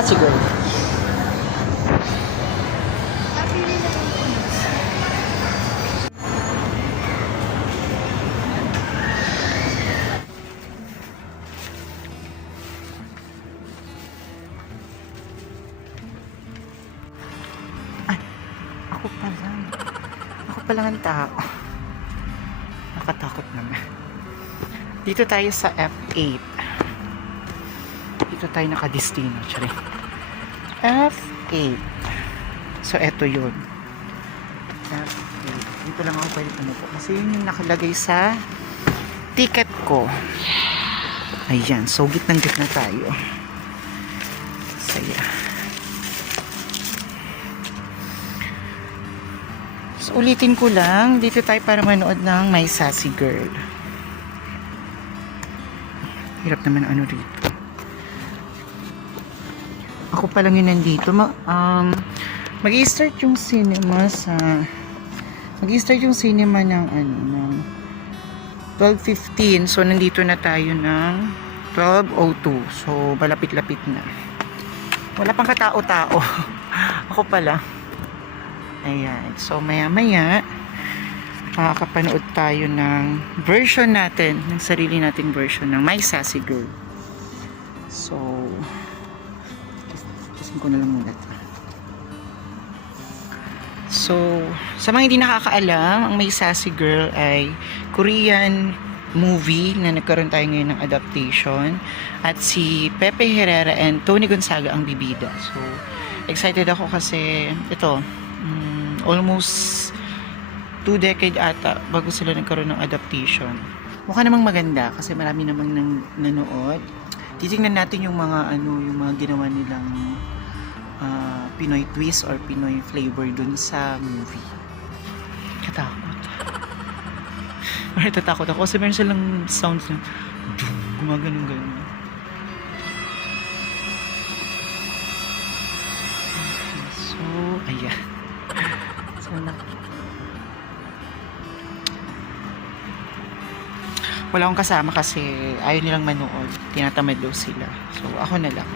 Sassy Girl. Ako pala. Ako pala ang tao. Nakatakot naman. Dito tayo sa F8. Dito tayo nakadestino. Sorry. F8. So, eto yun. F8. Dito lang ako pwede pumupo. Kasi yun yung nakalagay sa ticket ko. Ayan. So, gitnang gitna tayo. Saya. So, ulitin ko lang, dito tayo para manood ng My Sassy Girl. Hirap naman ano dito. Ako pa lang yun nandito. Mag-i-start yung cinema ng ano, ng 12:15. So, nandito na tayo ng 12:02. So, malapit-lapit na. Wala pang katao-tao. Ako pala. Ayan. So, maya-maya, makakapanood tayo ng version natin, ng sarili nating version ng My Sassy Girl. So, kisin ko na lang muna ito. So, sa mga hindi nakakaalam, ang My Sassy Girl ay Korean movie na nagkaroon tayo ngayon ng adaptation. At si Pepe Herrera and Tony Gonzaga ang bibida. So, excited ako kasi ito, almost 2 decade ata bago sila nagkaroon ng adaptation. Mukha namang maganda kasi marami namang nanood. Titingnan natin yung mga ginawa nilang Pinoy twist or Pinoy flavor dun sa movie. Katakot. Natatakot ako kasi meron silang sounds na gumaganon-ganon. Okay, so, ayan. Wala akong kasama kasi ayaw nilang manood. Tinatamad daw sila. So, ako na lang.